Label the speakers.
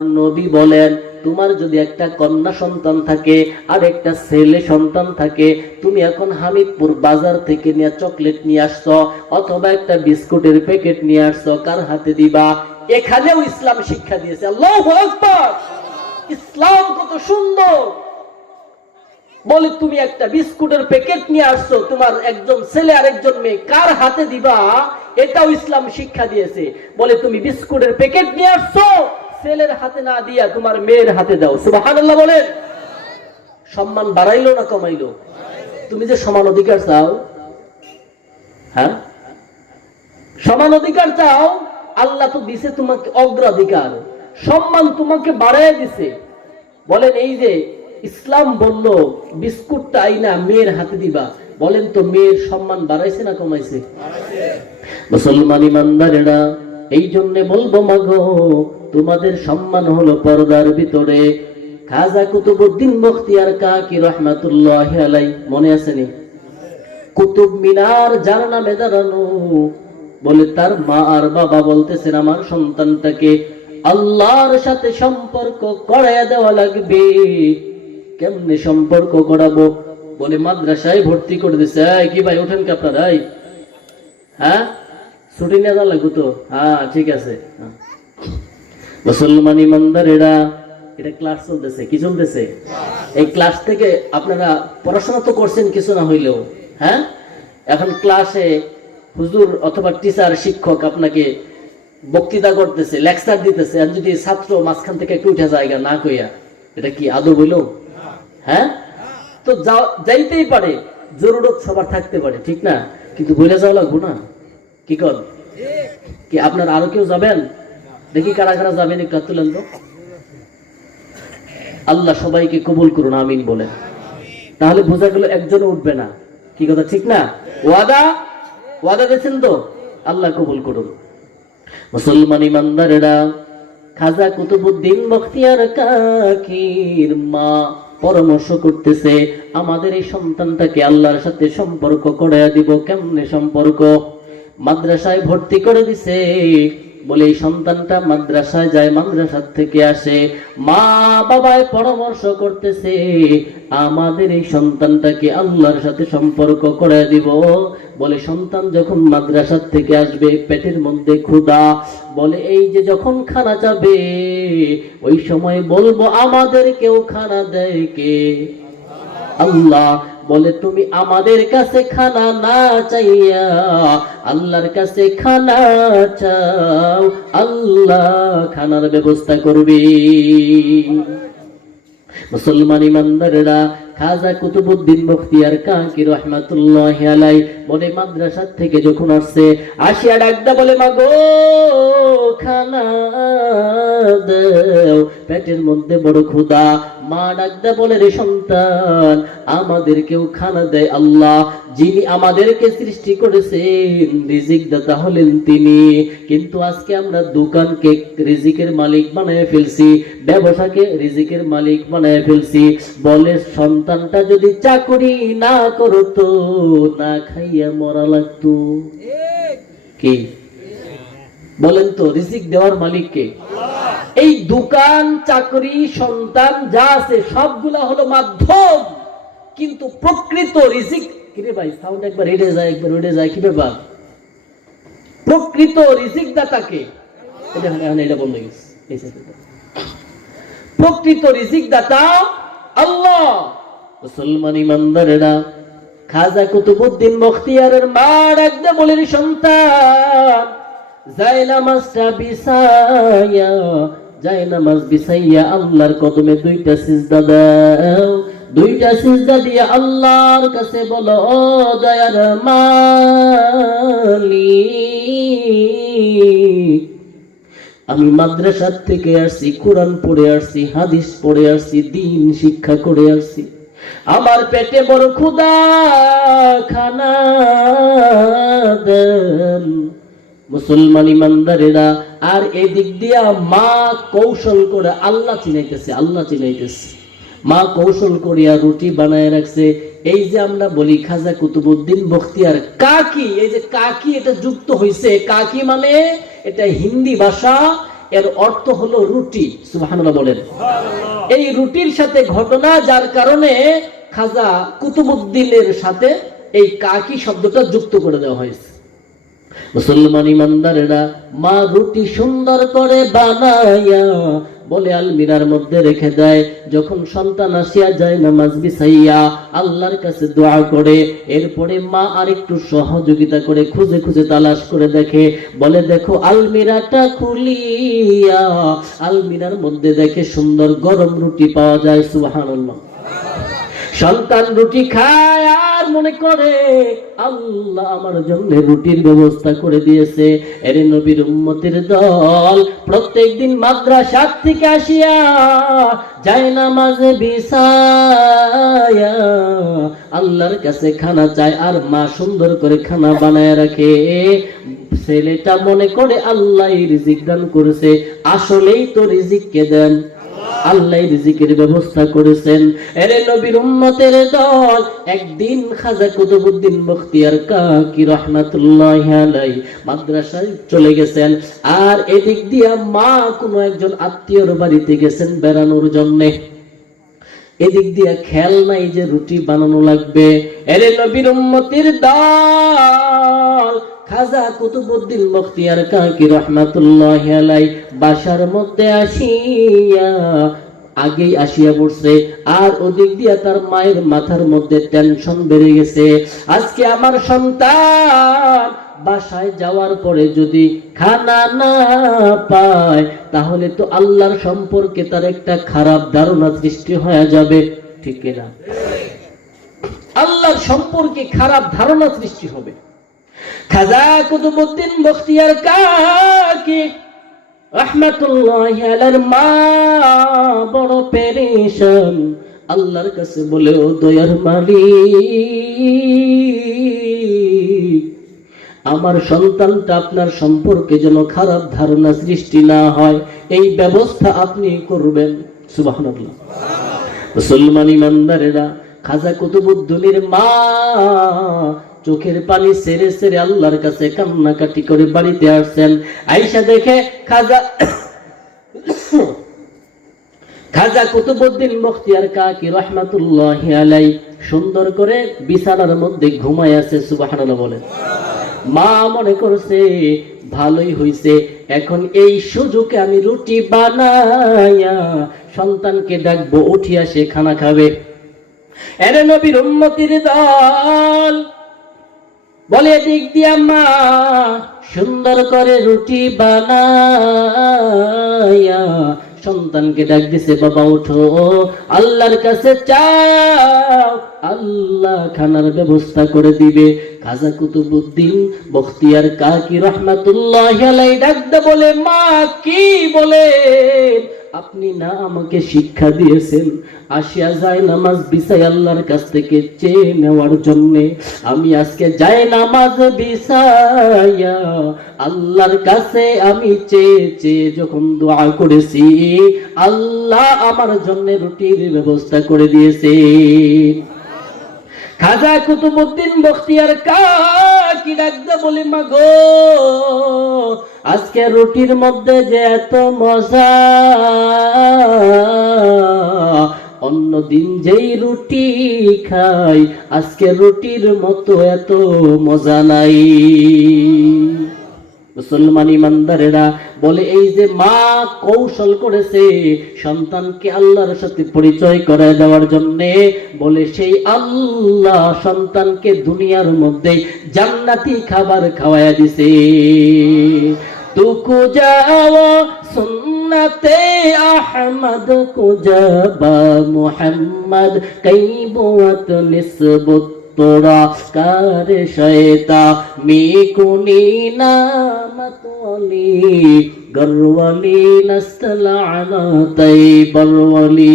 Speaker 1: নবী বলেন, তোমার যদি একটা কন্যা সন্তান থাকে, আর একটা ছেলে সন্তান থাকে, তুমি এখন হামিদপুর বাজার থেকে নিয়ে চকলেট নিয়ে আসছো, অথবা একটা বিস্কুটের প্যাকেট নিয়ে আসছো, কার হাতে দিবা? এখানেও ইসলাম শিক্ষা দিয়েছে। আল্লাহ আকবার! ইসলাম কত সুন্দর! বলে, তুমি একটা বিস্কুটের প্যাকেট নিয়ে আসছো, তোমার একজন ছেলে আর একজন মেয়ে, কার হাতে দিবা? এটাও ইসলাম শিক্ষা দিয়েছে। বলে, তুমি বিস্কুটের প্যাকেট নিয়ে আসছো ছেলের হাতে না দিয়া তোমার মেয়ের হাতে দাও। সুবহানাল্লাহ বলেন। সম্মান বাড়াইলো না কমাইলো? তুমি যে সমান অধিকার চাও হ্যাঁ? সমান অধিকার চাও আল্লাহ তো দিছে তোমাকে অগ্রাধিকার। সম্মান তোমাকে বাড়ায় দিছে। বলেন এই যে ইসলাম বলল বিস্কুটটা আইনা মেয়ের হাতে দিবা। বলেন তো মেয়ের সম্মান বাড়াইছে না কমাইছে? মুসলমান ইমানদারেরা এই জন্যে বলব মাগো তোমাদের সম্মান হলো পর্দার ভিতরে। খাজা কুতুবুদ্দিন বখতিয়ার কাকি রহমাতুল্লাহ আলাই মনে আসেনি কুতুব মিনার যার নামে দাঁড়ানো বলে তার মা আর বাবা বলতেছেন, আমার সন্তানটাকে আল্লাহর সাথে সম্পর্ক করাইয়া দেওয়া লাগবে। কেমনে সম্পর্ক করাবো? বলে মাদ্রাসায় ভর্তি করে দিছে কি ভাই ওঠেন কি আপনারা? হ্যাঁ? ছুটি নিয়ে যাওয়া লাগবে তো? হ্যাঁ ঠিক আছে। হ্যাঁ। মুসলমান ইমানদারেরা, এটা ক্লাস চলতেছে, কি চলতেছে? এই ক্লাস থেকে আপনারা পড়াশোনা তো করছেন কিছু না হইলেও হ্যাঁ? এখন ক্লাসে হুজুর অথবা টিচার শিক্ষক আপনাকে বক্তৃতা করতেছে লেকচার দিতেছে, আর যদি ছাত্র মাঝখান থেকে একটু উঠে জায়গা না কইয়া, এটা কি আদৌ হইল? হ্যাঁ? তো যাইতেই পারে, জরুরত সবার থাকতে পারে, ঠিক না? কিন্তু বলে যাওয়া লাগবো না? কি কর? কি আপনার আরও কেউ যাবেন? দেখি কারা কারা যাবেন একটু তুলেন তো আল্লাহ সবাইকে কবুল করুন, আমিন বলে তাহলে বোঝা গেল একজন উঠবে না। কি কথা, ঠিক না? ওয়াদা? ওয়াদা দিয়েছেন তো? আল্লাহ কবুল করুন। মুসলমান ইমানদারেরা, খাজা কুতুবুদ্দিন বখতিয়ার কাকির মা পরামর্শ করতেছে, আমাদের এই সন্তানটাকে আল্লাহর সাথে সম্পর্ক করে দিব, কেমনে সম্পর্ক? মাদ্রাসায় ভর্তি করে দিছে বলে, এই সন্তানটা মাদ্রাসায় যায়, মাদ্রাসার থেকে আসে। মা বাবায় পরামর্শ করতেছে, আমাদের এই সন্তানটাকে আল্লাহর সাথে সম্পর্ক করে দিব। বলে, সন্তান যখন মাদ্রাসার থেকে আসবে, পেটের মধ্যে ক্ষুধা, বলে, এই যে যখন খানা যাবে, ওই সময় বলব, আমাদের কেউ খানা দেয় কে? আল্লাহ বলে, তুমি আমাদের কাছে খানা না চাইয়া আল্লাহর কাছে খানা চাও। আল্লাহ খানার ব্যবস্থা করবে। মুসলমান ইমানদারেরা খাজা কুতুবুদ্দিন মুখতিয়ার কাকি রহমাতুল্লাহ আলাই বলে মাদ্রাসা থেকে যখন আসছে, আসিয়া ডাকদা বলে মাগো খানা দাও। পেটের মধ্যে বড় ক্ষুধা মা ডাকদা বলে রে সন্তান আমাদেরকেও খানা দেয় আল্লাহ। যিনি আমাদেরকে সৃষ্টি করেছেন রিজিক দাতা হলেন তিনি। কিন্তু আজকে আমরা দোকানকে রিজিকের মালিক বানায় ফেলছি ব্যবসাকে রিজিকের মালিক বানায় ফেলছি। বলে সন্তানটা যদি চাকরি না করতো না খাইয়া মরা লাগতো। কি? বলেন তো রিজিক দেওয়ার মালিককে এই দোকান চাকরি সন্তান যা আছে সবগুলা হলো মাধ্যম। কিন্তু প্রকৃত রিজিক কিরে ভাই সাউন্ড একবার হেডে যায় একবার হেডে যায় কি ব্যাপার? প্রকৃত রিজিক দাতাকে এটা বন্ধ গেছে। প্রকৃত রিজিক দাতা আল্লাহ। মুসলমান ইমানদারেরা খাজা কুতুবুদ্দিন বখতিয়ারের মা ডাকতে বলেন সন্তান। যাই নামাজটা বিছাইয়া যাই নামাজ বিছাইয়া আল্লাহর কদমে দুইটা সিজদা দাও। দুইটা সিজদা দিয়ে আল্লাহর কাছে বলো, ও দয়ার মালিক, আমি মাদ্রাসার থেকে আসছি, কোরআন পড়ে আসছি, হাদিস পড়ে আসছি, দিন শিক্ষা করে আসছি। আমার পেটে বড় ক্ষুদা খানা দেন। মুসলমান ইমানদারেরা আর এদিক দিয়া মা কৌশল করে আল্লাহ চিনাইতেছে আল্লাহ চিনাইতেছে। মা কৌশল করিয়া রুটি বানায় রাখছে। এই যে আমরা বলি খাজা কুতুবুদ্দিন বখতিয়ার কাকি এই যে কাকি এটা যুক্ত হয়েছে কাকি মানে এটা হিন্দি ভাষা এর অর্থ হলো রুটি সুবহানাল্লাহ বলেন। এই রুটির সাথে ঘটনা যার কারণে খাজা কুতুবুদ্দিনের সাথে এই কাকি শব্দটা যুক্ত করে দেওয়া হয়েছে। মুসলমান ইমানদারেরা, মা রুটি সুন্দর করে বানাইয়া বলে আলমিরার মধ্যে রেখে দেয়। যখন সন্তান আসিয়া যায় নামাজ বিছাইয়া, আল্লাহর কাছে দোয়া করে, এরপরে মা আরেকটু সহযোগিতা করে খুঁজে খুঁজে তালাশ করে দেখে, বলে, দেখো, আলমিরাটা খুলিয়া। আলমিরার মধ্যে দেখে সুন্দর গরম রুটি পাওয়া যায়, সুবহানাল্লাহ। সন্তান রুটি খায় মনে করে, আল্লাহ আমার জন্য রুটির ব্যবস্থা করে দিয়েছে। এর নবীর উম্মতের দল প্রত্যেক দিন মাদ্রাসা থেকে আসিয়া যায় না মাঝে বিছায়া, আল্লাহর কাছে খানা চায় আর মা সুন্দর করে খানা বানায় রাখে। ছেলেটা মনে করে, আল্লাহ রিজিক দান করেছে, আসলেই তো রিজিককে দেন। আল্লাহ রিজিকের ব্যবস্থা করেছেন। এরে নবীর উম্মতের দল, একদিন খাজা কুতুবুদ্দিন কাকি রহমাতুল্লাহ আলাই মাদ্রাসায় চলে গেছেন। আর এদিক দিয়া মা কোনো একজন আত্মীয়র বাড়িতে গেছেন বেড়ানোর জন্যে। এদিক দিয়া খেয়াল নাই যে রুটি বানানো লাগবে। এরে নবীর উম্মতির দল খাজা কুতুবুদ্দিন বখতিয়ার কাকি রহমাতুল্লাহ আলাই বাসার মধ্যে আসিয়া, আগেই আসিয়া পড়ছে। আর ওদিক দিয়া তার মায়ের মাথার মধ্যে টেনশন বেড়ে গেছে। আজকে আমার সন্তান বাসায় যাওয়ার পরে যদি খানা না পায়, তাহলে তো আল্লাহর সম্পর্কে তার একটা খারাপ ধারণা সৃষ্টি হয়ে যাবে। ঠিক না আল্লাহর সম্পর্কে খারাপ ধারণা সৃষ্টি হবে। খাজা কুতুবুদ্দিন বখতিয়ার কাকি আলার মা, বড় আল্লাহর কাছে বলে ও দয়ার মালিক। আমার সন্তানটা আপনার সম্পর্কে যেন খারাপ ধারণা সৃষ্টি না হয়, এই ব্যবস্থা আপনি করবেন। সুবহানাল্লাহ। মুসলমান ইমানদারেরা খাজা কুতুবুদ্দিনের মা চোখের পানি সেরে সেরে আল্লাহর কাছে কান্নাকাটি করে বাড়িতে আসছেন। আইসা দেখে খাজা খাজা কুতুবুদ্দিন মুখতিয়ার কাকি রহমাতুল্লাহ আলাই সুন্দর করে বিছানার মধ্যে ঘুমায় আছে, সুবহানাল্লাহ বলেন। মা মনে করছে, ভালোই হইছে, এখন এই সুযোগে আমি রুটি বানাইয়া সন্তানকে ডাকবো, উঠিয়া সে খানা খাবে। এরে নবীর উম্মতির দল বলে দিক দিয়া মা, সুন্দর করে রুটি বানাইয়া সন্তানকে ডাক দিছে, বাবা, উঠো, আল্লাহর কাছে চাও। আল্লাহ খানার ব্যবস্থা করে দিবে। খাজা কুতুবুদ্দিন বখতিয়ার কাকি রহমাতুল্লাহ ডাক বলে, মা, কি বলে আপনি না আমাকে শিক্ষা দিয়েছেন, আসিয়া যায় নামাজ বিছাই আল্লাহর কাছ থেকে চেয়ে নেওয়ার জন্যে। আমি আজকে যাই নামাজ বিছাইয়া আল্লাহর কাছে আমি চেয়ে চেয়ে যখন দোয়া করেছি, আল্লাহ আমার জন্য রুটির ব্যবস্থা করে দিয়েছে। খাজা কুতুবুদ্দিন বখতিয়ার কাকি ডাকতে বলি মা গো আজকে রুটির মধ্যে যে এত মজা অন্য দিন যেই রুটি খাই, আজকে রুটির মতো এত মজা নাই। মুসলমান ইমানদারেরা বলে, এই যে মা কৌশল করেছে সন্তানকে আল্লাহর সাথে পরিচয় করে দেওয়ার জন্য, বলে সেই আল্লাহ সন্তানকে দুনিয়ার মধ্যে জান্নাতি খাবার খাওয়ায়া দিছে। তুকু যাও সুন্নতে আহমদ কুজাবা মুহাম্মদ কৈবত নিসবত তোরা কার শয়তা মিকুনি নামতলি নামত ওয়ালি গরওয়ালি নস্তলানা তাই বরওয়ালি।